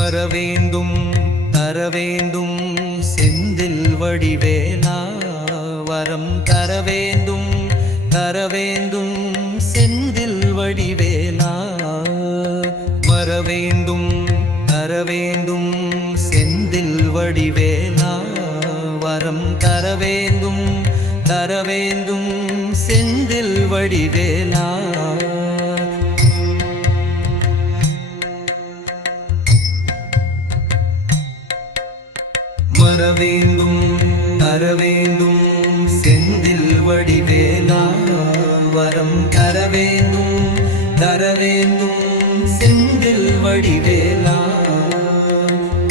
வர வேண்டும் தர வேண்டும் செந்தில் வடிவேலா வரம் தர வேண்டும் தர வேண்டும் செந்தில் வடிவேலா வர வேண்டும் தர வேண்டும் செந்தில் வடிவேலா வரம் தர வேண்டும் தர வேண்டும் செந்தில் வடிவேலா வர வேண்டும் செந்தில் வடிவேலா வரம் தர வேண்டும் செந்தில் வடிவேலா.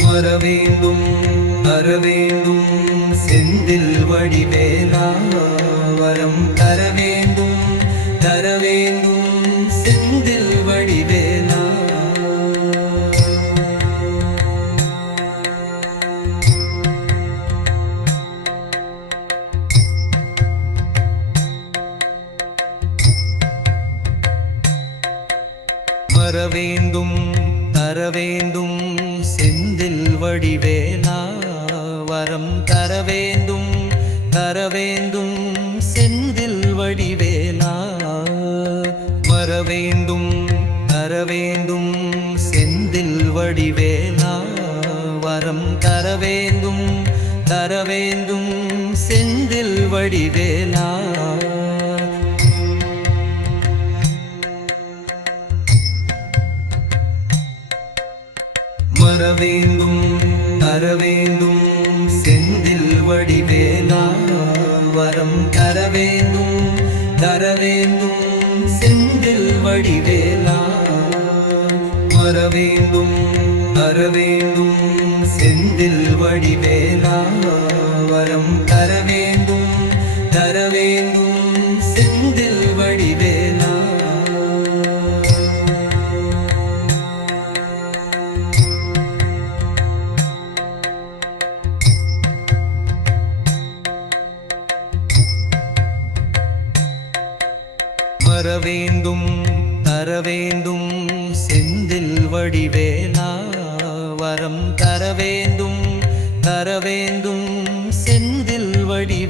வர வேண்டும் செந்தில் வடிவேலா. வரம் தர வேண்டும் வர வேண்டும் தர வேண்டும். செந்தில் வடிவேலா வரம் தர வேண்டும் தர வேண்டும். செந்தில் வடிவேலா வர வேண்டும் தர வேண்டும். செந்தில் வடிவேலா வரம் தர வேண்டும் தர வேண்டும். செந்தில் வடிவேலா வரவேந்தும் தரவேந்தும் செந்தில் வடிவேலா வரம் தரவேந்தும் தரவேந்தும் செந்தில் வடிவேலா வரவேந்தும் தரவேந்தும் செந்தில் வடிவேலா வரம் தர வேண்டும் தர வேண்டும். செந்தில் வடிவேலா வரம் தர வேண்டும் தர வேண்டும்.